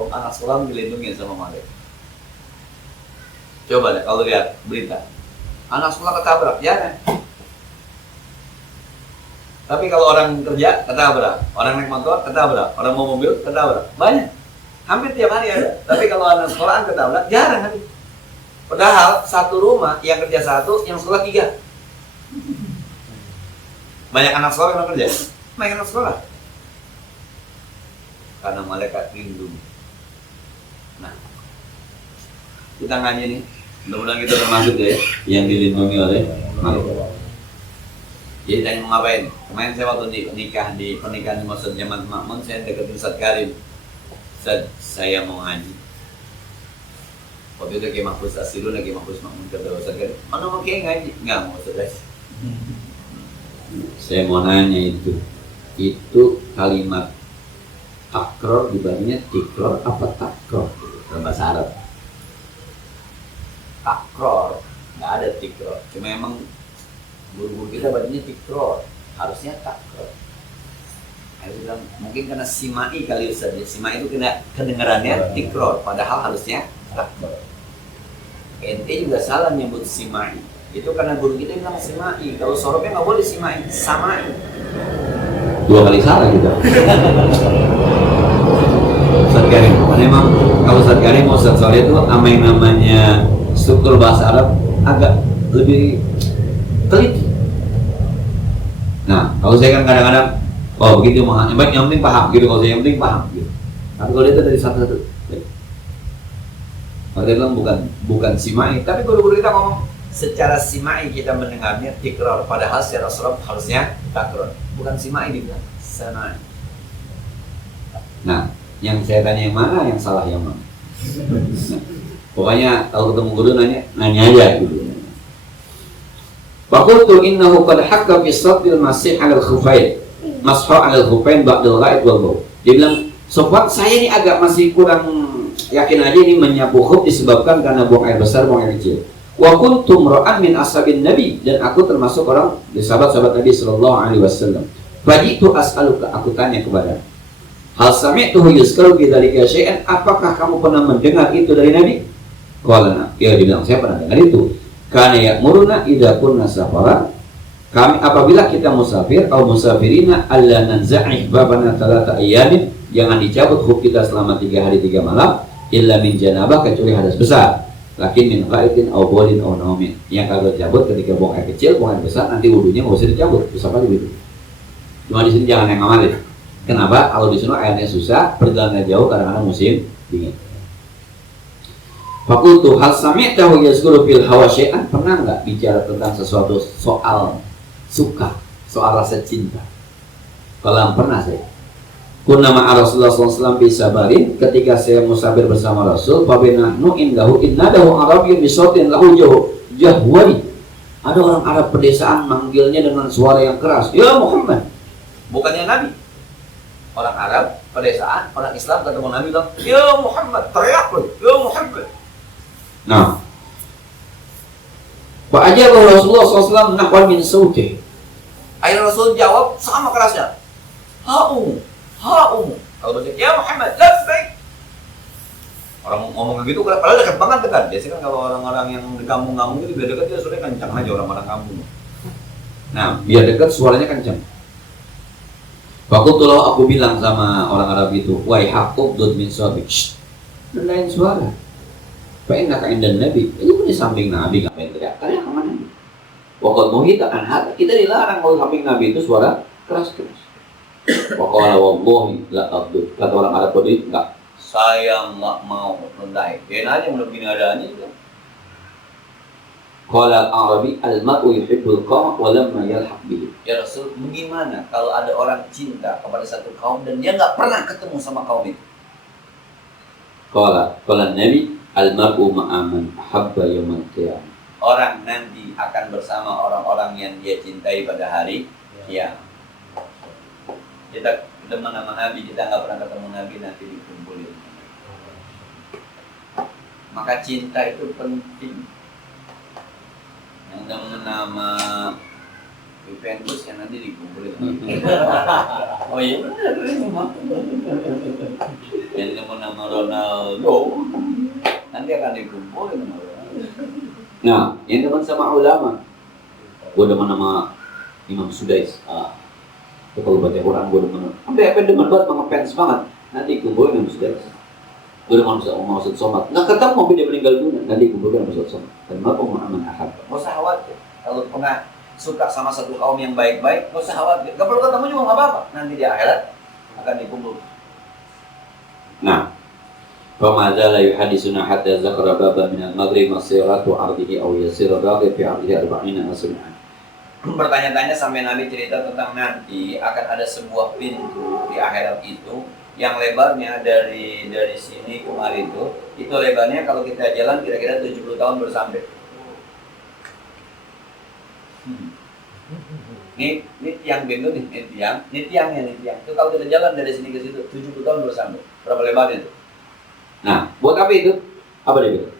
Anak sekolah dilindungi sama malaikat. Coba deh kalau lihat berita, anak sekolah ketabrak, jangan. Tapi kalau orang kerja ketabrak, orang naik motor ketabrak, orang mau mobil ketabrak, banyak, hampir tiap hari ada. Tapi kalau anak sekolahan ketabrak, jarang hari. Padahal satu rumah yang kerja satu, yang sekolah 3. Banyak anak sekolah yang kerja, banyak anak sekolah. Karena malaikat lindungi. Nah, kita ngaji nih, mudah-mudahan kita termasuk ya yang dilindungi oleh malaikat. Jadi tanya mau ngapain? Kemarin saya waktu nikah di pernikahan di Masjid Jamaat Makmun, saya deketin Ustaz Karim. Ustaz, saya mau ngaji. Waktu itu Kiai Mahfuz Asirun, Kiai Mahfuz Makmun kata Ustaz Karim, mana mau Kiai ngaji? Enggak mau Ustaz. Saya mau nanya itu kalimat takror dibandingnya tikror apa takror dalam bahasa Arab? Takror, nggak ada tikror. Cuma emang guru-guru kita bacanya tikror, harusnya takror. Harus bilang mungkin karena simai kali Ustaz ya. Simai itu kena kedengarannya tikror, padahal harusnya takror. Ente juga salah nyebut simai. Itu karena guru kita bilang simai. Kalau sorobnya nggak boleh simai, samai. 2 kali salah gitu. Ustaz Karim, memang kalau Ustaz Karim mau Ustaz Soleh itu sama yang namanya struktur bahasa Arab agak lebih teliti. Nah, kalau saya kan kadang-kadang, oh begitu yang penting paham gitu. Kalau saya yang penting paham gitu. Tapi kalau dia dari satu-satu, kalau dia bilang bukan simai, tapi guru-guru kita ngomong secara simai kita mendengarnya tikror, padahal secara sorob harusnya takror. Bukan simai dibilang, samai. Nah, yang saya tanya yang mana, yang salah yang mana? Pokoknya kalau ketemu guru nanya aja gitu. Faqultu innahu qad hakka fi sadil masih 'ala al-khufain. Mashu 'ala al-khufain ba'da al-ghaid wal bawl. Dia bilang, "Sobat, saya ini agak masih kurang yakin aja ini menyapu khuf disebabkan karena buang air besar, buang air kecil. Wa kuntum ra'an min ashabin nabi, dan aku termasuk orang dari sahabat-sahabat Nabi sallallahu alaihi wasallam. Fajitu as'aluka, aku tanya kepada, hal sami'tuhu yuzkaru bi dzalika syai'an, apakah kamu pernah mendengar itu dari Nabi? Qala, ya, dia bilang saya pernah dengar itu. Kana ya'muruna idza kunna safara, kami apabila kita musafir atau musafirina alla nanza'i babana 3 ayamin, jangan dicabut khuf kita selama 3 hari 3 malam, illa min janabah, kecuali hadas besar, lakin min qaitin aw bolin aw naumin, yang kagak cabut ketika buang air kecil, buang air besar nanti wudunya enggak usah dicabut, bisa apa gitu. Cuma di sini jangan yang ngamalin. Kenapa? Kalau di sana airnya susah, perjalanan jauh, kadang-kadang musim dingin. Fakultu hal sami'tahu yazkuru fil hawa syai'an, pernah nggak bicara tentang sesuatu soal suka, soal rasa cinta? Kalau pernah saya. Kunna ma'a Rasulullah SAW bisabarin, ketika saya musafir bersama Rasul, fabinahnu indahu innadahu arabiyyun bisotin lahu jahwari. Ada orang Arab pedesaan manggilnya dengan suara yang keras, ya Muhammad. Bukannya Nabi. Orang Arab pedesaan, orang Islam ketemu Nabi bilang, ya Muhammad, teriak loh, ya Muhammad. Nah, Pak ajabahu Rasulullah SAW nahwan min sauti. Akhirnya Rasul jawab sama kerasnya, ha'um. Kalau baca, ya Muhammad, labbaik. Orang ngomong gitu, padahal dekat banget dekat. Biasanya kan kalau orang-orang yang di kampung-kampung itu biar dekat dia suaranya kencang aja orang-orang kampung. Nah, biar dekat suaranya kencang. Fakultulah aku bilang sama orang Arab itu, wahai hakub dud min sabik, lain suara. Pengen kakak dan Nabi, ini pun di samping Nabi ngapain teriak? Teriak kemana? Waktu muhita kan hati kita dilarang kalau samping Nabi itu suara keras-keras. Wakala wallahi la abdul, kata orang Arab tadi enggak, saya nggak mau rendai. Dia aja belum gini adanya juga. Qala al-Arabi al-mar'u yuhibbul qaum wa lamma yalhaq bihi. Ya Rasul, bagaimana kalau ada orang cinta kepada satu kaum dan dia nggak pernah ketemu sama kaum itu? Qala Nabi al-mar'u ma'aman ahabba yawmal qiyamah. Orang nanti akan bersama orang-orang yang dia cintai pada hari kiamat. Kita demen sama Nabi, kita nggak pernah ketemu Nabi, nanti dikumpulin. Maka cinta itu penting. Yang demen nama Juventus yang nanti dikumpulin. Oh iya benar. Yang demen nama Ronaldo nanti akan dikumpulin. Nah, yang demen sama ulama, gue demen nama Imam Sudais. Kalau baca Quran gue demen, sampai demen banget, ngefans banget. Nanti kumpulin Imam Sudais. Gue demen sama Ustaz Somad. Nggak ketemu sampai dia meninggal dunia. Nanti kumpulin sama Ustaz Somad. Dan maaf aman ahad. Nggak usah khawatir. Kalau pernah suka sama satu kaum yang baik-baik, nggak usah khawatir. Nggak perlu ketemu juga nggak apa-apa. Nanti di akhirat akan dikumpul. Nah, فما زال يحدثنا حتى ذكر بابا من المغرب مسيرة عرضه أو يسير باقي في عرضه 40 أسرعا. Bertanya-tanya sampai Nabi cerita tentang nanti akan ada sebuah pintu di akhirat itu yang lebarnya dari sini kemari itu lebarnya kalau kita jalan kira-kira 70 tahun bersampai. Ini tiang bendo nih, ini tiangnya. Itu kalau kita jalan dari sini ke situ 70 tahun bersampai. Berapa lebarnya itu? Nah, buat apa itu? Apa dia bilang?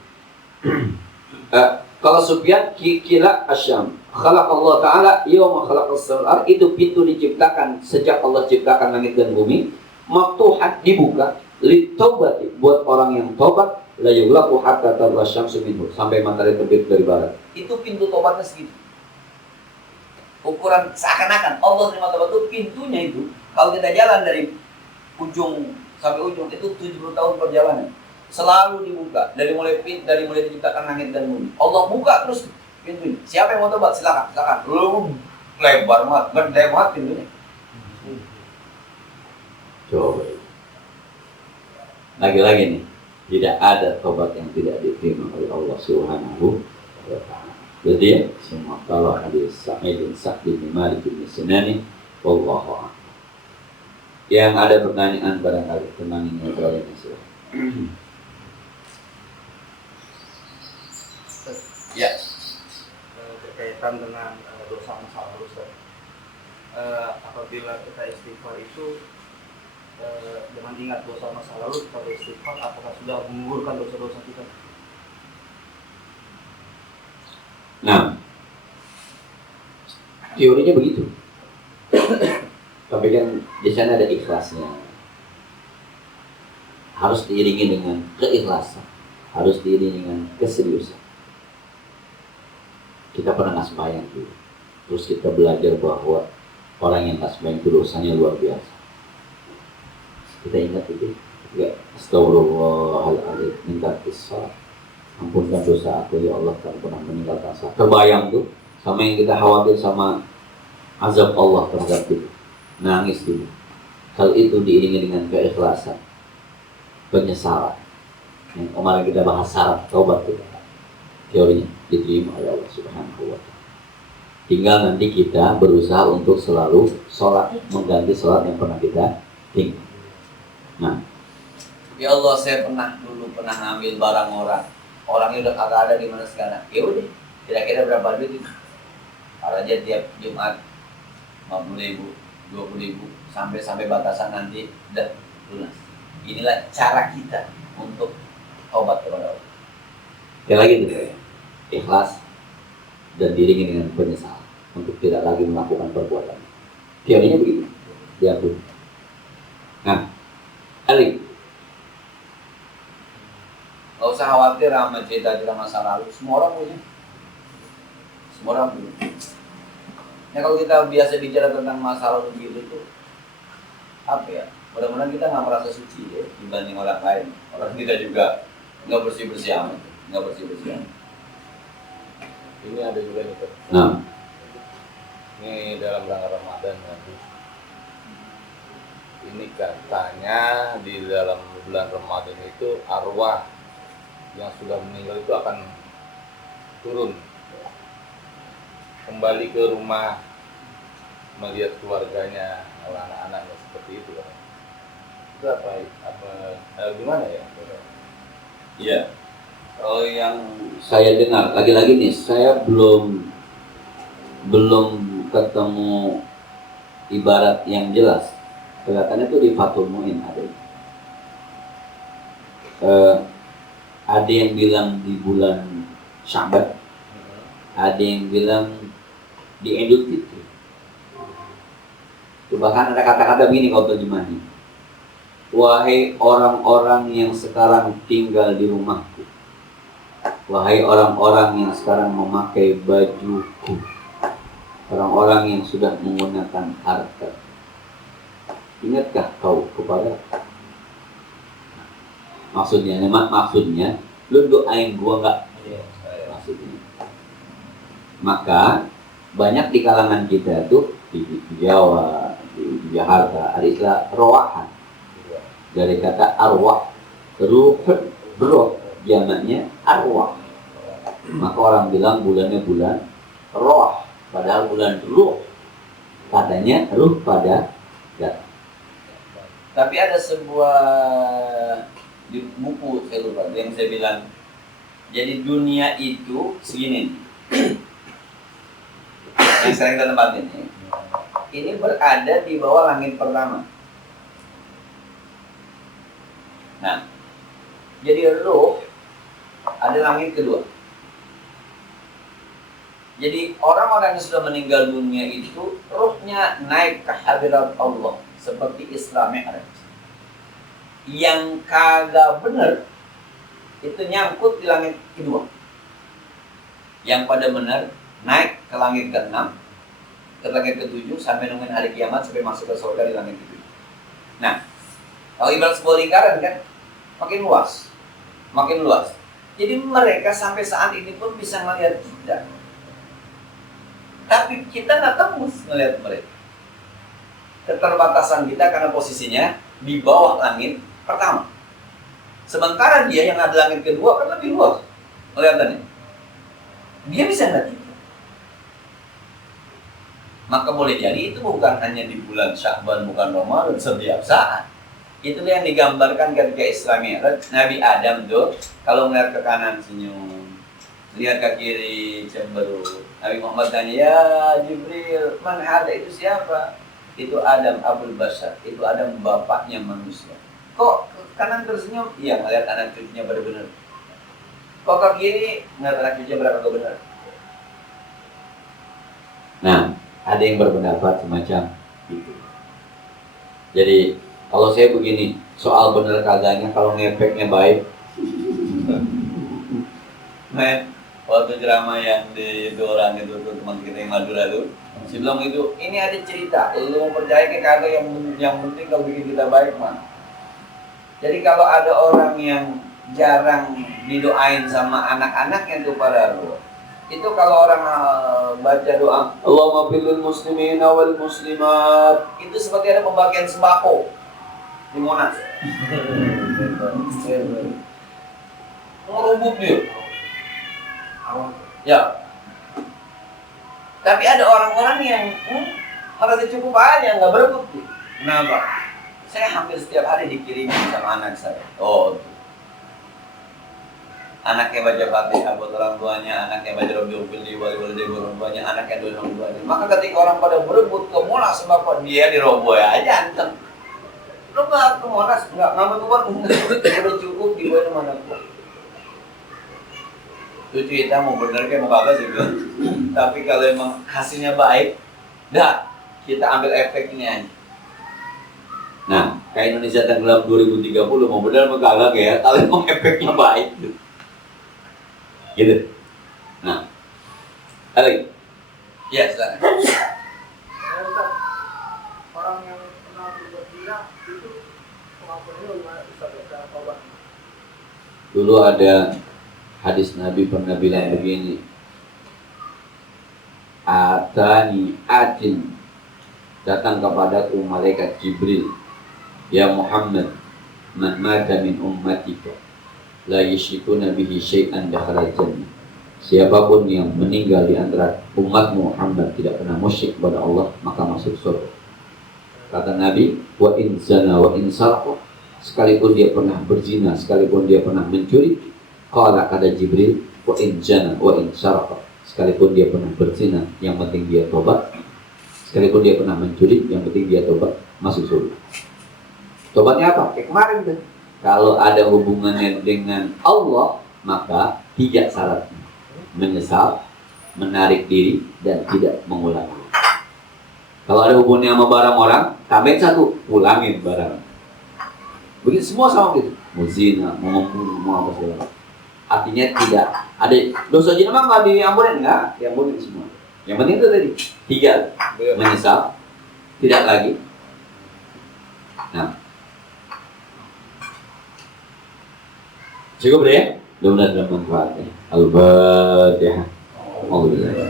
Kalau Sufyan kira Asyam, khalaq Allah Ta'ala yawma khalaqas samawati, itu pintu diciptakan sejak Allah ciptakan langit dan bumi, maftuhan dibuka, litaubati buat orang yang tobat, la yughlaqu hatta tarwa syamsu minhu, sampai matahari terbit dari barat. Itu pintu tobatnya segitu. Ukuran seakan-akan Allah terima tobat itu pintunya itu. Kalau kita jalan dari ujung sampai ujung itu 70 tahun perjalanan. Selalu dibuka dari mulai diciptakan langit dan bumi. Allah buka terus pintunya. Siapa yang mau tobat silakan. Lu lebar banget, gede banget pintunya. Coba. Lagi-lagi nih, tidak ada tobat yang tidak diterima oleh Allah Subhanahu wa Ta'ala. Jadi ya, semua kalau hadis Sa'id bin Sa'd bin Malik bin Sinani, wallahu a'lam. Yang ada pertanyaan barangkali tentang ini berapa sih? Ya. Berkaitan dengan dosa masa lalu, apabila kita istighfar itu dengan ingat dosa masa lalu kita beristighfar, apakah sudah menggugurkan dosa-dosa kita? Nah, teorinya begitu. Tapi kan di sana ada ikhlasnya. Harus diiringi dengan keikhlasan, harus diiringi dengan keseriusan. Kita pernah nggak sembahyang dulu, terus kita belajar bahwa orang yang nggak sembahyang itu dosanya luar biasa. Kita ingat itu, ya, astagfirullahaladzim, minta kisah, ampunkan dosa aku ya Allah, tak pernah meninggalkan saya. Terbayang tuh sama yang kita khawatir sama azab Allah terhadap kita. Nangis dulu. Hal itu diiringi dengan keikhlasan, penyesalan. Yang kemarin kita bahas syarat taubat kita. Teorinya diterima oleh Allah Subhanahu wa Ta'ala. Tinggal nanti kita berusaha untuk selalu sholat, mengganti sholat yang pernah kita tinggal. Nah, ya Allah, saya pernah ngambil barang orangnya udah kagak ada di mana sekarang. Ya udah, kira-kira berapa duit itu? Kalau aja tiap Jumat 50.000, 20.000, sampai batasan nanti udah lunas. Inilah cara kita untuk taubat kepada Allah. Ya lagi itu, ikhlas dan diiringi dengan penyesalan untuk tidak lagi melakukan perbuatan. Teorinya begitu. Diatur. Nah, Ali. usah khawatir sama cerita-cerita masa lalu. Semua orang punya. Semua orang punya. Nah kalau kita biasa bicara tentang masa lalu begitu tuh, apa ya? Mudah-mudahan kita nggak merasa suci ya dibanding orang lain. Orang kita juga nggak bersih-bersih amat, nggak bersih-bersih amat. Ini ada juga nih Pak. Nah, Ini dalam rangka Ramadan nanti. Ini katanya di dalam bulan Ramadan itu arwah yang sudah meninggal itu akan turun kembali ke rumah melihat keluarganya, anak-anaknya seperti itu. Itu gimana ya? Iya. Kalau yang saya dengar, lagi-lagi nih, saya belum ketemu ibarat yang jelas. Kelihatannya tuh di Fathul Mu'in ada yang bilang di bulan Sya'ban, ada yang bilang di Idul Fitri. Itu bahkan ada kata-kata begini kalau terjemahnya. Wahai orang-orang yang sekarang tinggal di rumahku, wahai orang-orang yang sekarang memakai bajuku, orang-orang yang sudah menggunakan harta, ingatkah kau kepada maksudnya lu doain gua nggak? Maksudnya maka banyak di kalangan kita tuh di Jawa, di Jakarta ada istilah roahan dari kata arwah, ruh jamaknya arwah. Maka orang bilang bulannya bulan roh, padahal bulan ruh, katanya ruh pada datang. Tapi ada sebuah di buku saya lupa yang saya bilang, jadi dunia itu segini yang sekarang kita tempatin ini berada di bawah langit pertama. Nah, jadi ruh ada langit kedua. Jadi orang-orang yang sudah meninggal dunia itu ruhnya naik ke hadirat Allah seperti Isra Mi'raj. Yang kagak benar itu nyangkut di langit kedua. Yang pada benar naik ke langit ke-6, ke langit ke-7 sampai nungguin hari kiamat sampai masuk ke surga di langit ke-7. Nah, kalau ibarat sebuah lingkaran kan makin luas. Makin luas. Jadi mereka sampai saat ini pun bisa melihat kita. Tapi kita nggak tembus melihat mereka. Keterbatasan kita karena posisinya di bawah langit pertama. Sementara dia yang ada langit kedua kan lebih luas kelihatannya. Dia bisa ngeliat kita. Maka boleh jadi itu bukan hanya di bulan Sya'ban, bukan Ramadan, setiap saat. Itulah yang digambarkan ketika Isra Mi'raj. Nabi Adam tuh kalau melihat ke kanan senyum, lihat ke kiri cemberut. Nabi Muhammad tanya, ya Jibril, man hada itu siapa? Itu Adam Abul Bashar, itu Adam bapaknya manusia. Kok ke kanan tersenyum? Iya, ngeliat anak cucunya pada benar. Kok ke kiri? Ngeliat anak cucunya pada kagak benar. Nah, ada yang berpendapat semacam itu. Jadi kalau saya begini, soal benar kagaknya kalau ngefeknya baik. Men, waktu ceramah yang di Doran itu tuh teman kita yang Madura tuh, si bilang itu, ini ada cerita, lu mau percaya ke kagak yang penting kalau bikin kita baik mah. Jadi kalau ada orang yang jarang didoain sama anak-anaknya tuh pada lu, itu kalau orang baca doa Allahumma fil muslimin wal muslimat, itu seperti ada pembagian sembako di Monas. Ngerubuk dia. Ya. Tapi ada orang-orang yang merasa cukup aja, nggak berebut. Kenapa? Saya hampir setiap hari dikirimin sama anak saya. Oh, tuh. Anaknya baca Fatihah buat orang tuanya, anaknya baca Rabbil Fili wali buat orang tuanya, anaknya doain orang tuanya. Maka ketika orang pada berebut ke Monas sembako, dia diroboh aja anteng. Lu nggak ke Monas, nggak ngambil uang, udah cukup dibawa mana pun. Itu cerita mau bener kayak mau kagak sih bilang. Tapi kalau emang hasilnya baik, dah kita ambil efeknya aja. Nah, kayak Indonesia tenggelam 2030 mau bener mau kagak ya, kalau emang efeknya baik. Gitu. Nah, ada lagi? Ya, silakan. Orang yang pernah berbuat zina itu pengakuannya bagaimana Ustaz cara taubat? Dulu ada hadis Nabi pernah bilang begini, Atani atin, datang kepadaku malaikat Jibril, ya Muhammad, man mata min ummatika la yusyrikuna bihi syai'an dakhala jannah. Siapapun yang meninggal di antara umatmu Muhammad tidak pernah musyrik kepada Allah, maka masuk surga. Kata Nabi, wa in zana wa in sarqa, sekalipun dia pernah berzina, sekalipun dia pernah mencuri. Qala, kata Jibril, wa in zana wa in sarqa, sekalipun dia pernah berzina, yang penting dia tobat. Sekalipun dia pernah mencuri, yang penting dia tobat, masuk surga. Tobatnya apa? Kayak kemarin tuh. Kalau ada hubungannya dengan Allah, maka 3 syaratnya: menyesal, menarik diri, dan tidak mengulangi. Kalau ada hubungannya sama barang orang, tambahin 1, pulangin barang. Begitu semua sama gitu. Mau zina, mau membunuh, mau apa segala. Artinya tidak ada dosa zina mah nggak diampunin, nggak diampunin semua. Yang penting itu tadi 3, menyesal, tidak lagi. Nah, cukup deh ya. Mudah-mudahan bermanfaat. Al-Fatihah.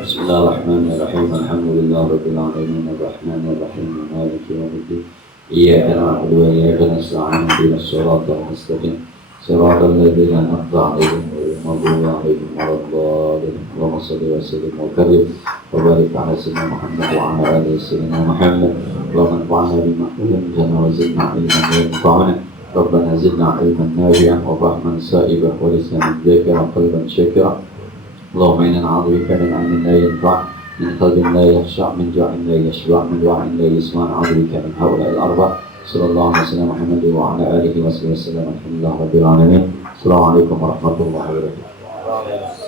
Bismillahirrahmanirrahim. Alhamdulillahirabbil alamin arrahmanir rahim maliki yaumiddin. Iyyaka na'budu wa iyyaka nasta'in ihdinas siratal mustaqim siratal ladzina an'amta 'alaihim ghairil maghdubi 'alaihim waladdallin. Allahumma shalli wa sallim wa barik wa barik 'ala sayyidina Muhammad wa 'ala ali sayyidina Muhammad. Allahumma anfa'na bima 'allamtana wa zidna 'ilman yanfa'una. ربنا زدنا علما نافعا وفهما سائبا ولسانا ذاكرا وقلبا شاكرا. اللهم انا نعوذ بك من علم لا ينفع، من قلب لا يخشع، من جوع لا يشبع، من دعاء لا يسمع. نعوذ بك من هؤلاء الاربع. صلى الله عليه وسلم محمد وعلى اله وصحبه وسلم. الحمد لله رب العالمين. السلام عليكم ورحمه الله وبركاته.